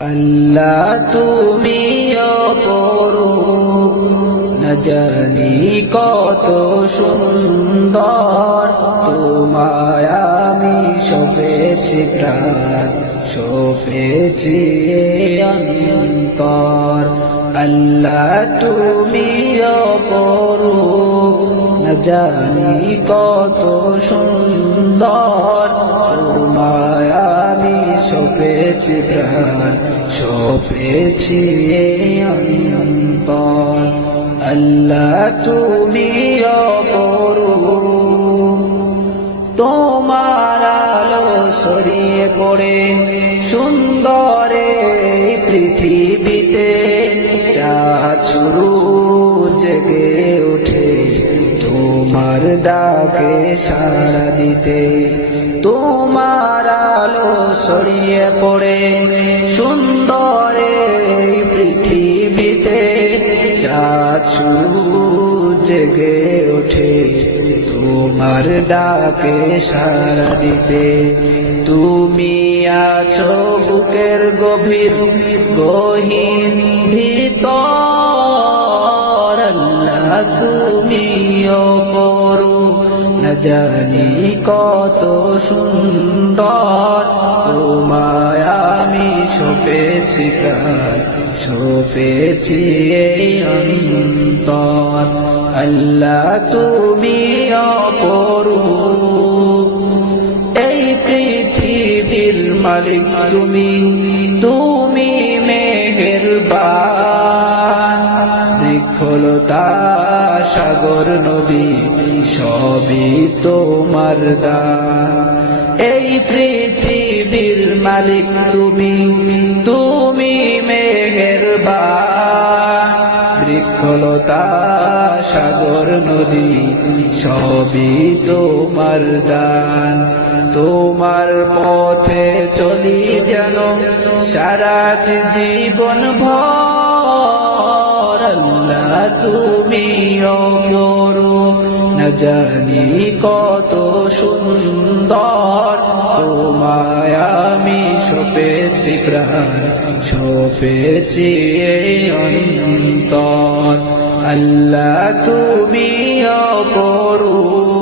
আল্লাহ তুমি অপরূপ, না জানি কত সুন্দর, তোমায় আমি সপেছি প্রাণ, সপেছি অন্তর। আল্লাহ তুমি অপরূপ, না জানি কত সুন্দর, তোমায় আমি সপেছি প্রাণ, সপেছি অন্তর। আল্লাহ তুমি অপরূপ, তোমার আলো ছড়িয়ে পড়ে সুন্দরে পৃথিবীতে, চাঁদ সূরজ জেগে ওঠে তোমার ডাকে সাড়া দিতে। তোমার আলো ছড়িয়ে পড়ে সুন্দরে পৃথিবীতে, চাঁদ সূরজ জেগে ওঠে তোমার ডাকে সাড়া দিতে। তুমি আছো বুকের গভীর গহীন ভিতর, আল্লাহ তুমি অপরূপ, না জানি কত সুন্দর, তোমায় আমি সপেছি প্রাণ, সপেছি অন্তর। আল্লাহ তুমি অপরূপ, এই পৃথিবীর মালিক তুমি, তুমি মেহেরবান। বৃক্ষলতা সাগর নদী সবই তোমার দান। এই পৃথিবীর মালিক তুমি, তুমি মেহেরবান। বৃক্ষলতা সাগর নদী সবই তোমার দান। তোমার পথে চলি যেন সারাটি জীবন ভর, আল্লাহ তুমি অপরূপ, না জানি কত সুন্দর, তোমায় আমি সপেছি প্রাণ, সপেছি অন্তর। আল্লাহ তুমি অপরূপ।